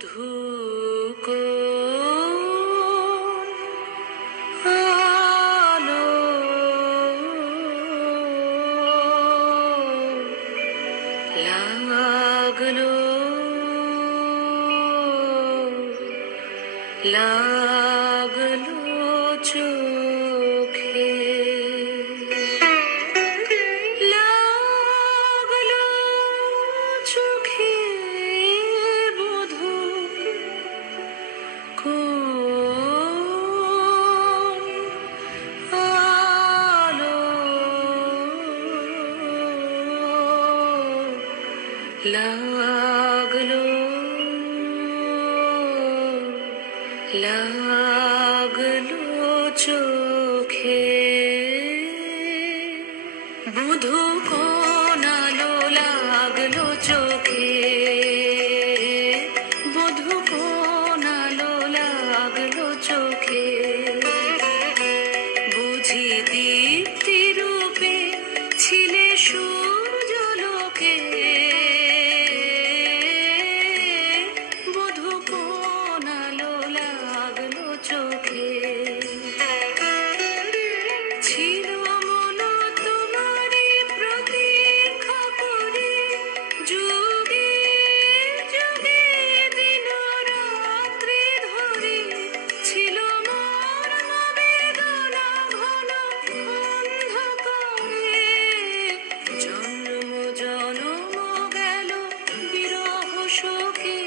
মধু কোন আলো লাগলো লাগলো চোখে লাগলো চোখে বধূ কোন আলো লাগলো লাগলো চোখে বধূ কোন আলো লাগলো চোখে বধূ কোন আলো লাগলো চোখে বুঝি দীপ্তি রূপে ছিলে সূর্যলোকে বধূ কোন আলো লাগলো চোখে ছিল মন তোমারই প্রতীক্ষা করে যুগে যুগে দিন রাত্রি ধরে ছিল মোর বেদনা ঘন অন্ধকারে জন্ম জন্ম গেল বিরহ শোকে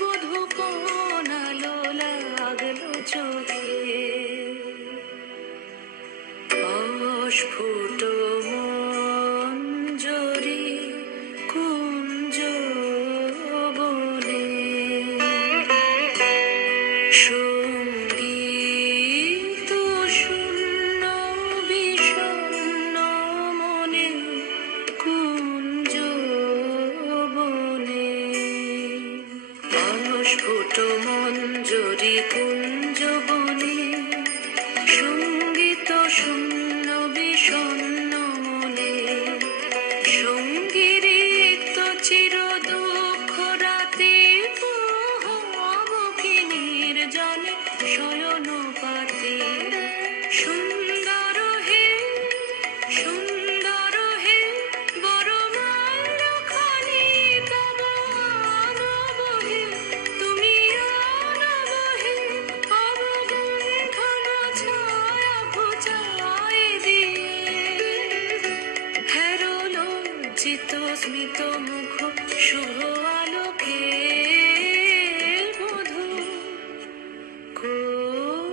বধূ কোন আলো লাগলো চোখে অস্ফুট মঞ্জরি কুঞ্জ বনে সঙ্গীত শূন্য বিষণ্ণ মনে কুঞ্জ বনে অস্ফুট মঞ্জরি কুঞ্জ বনে সঙ্গীত শূন্য বিষণ্ণ মনে সঙ্গীত চির দুঃখ রাতে পোহাবকিনীর জলে শয়ন পাতে সুন্দর হে বড় মাল্যখানি তব আনবহে তুমি আনবহে অবগুণ্ঠন ছায়া ঘুচায় দিয়ে হেরো লজ্জিত স্মিত মুখ শুভ আলোকে বধূ কোন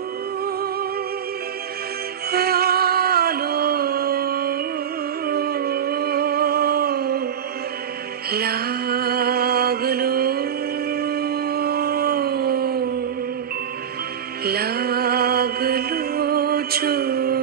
আলো লাগলো লাগলো চোখে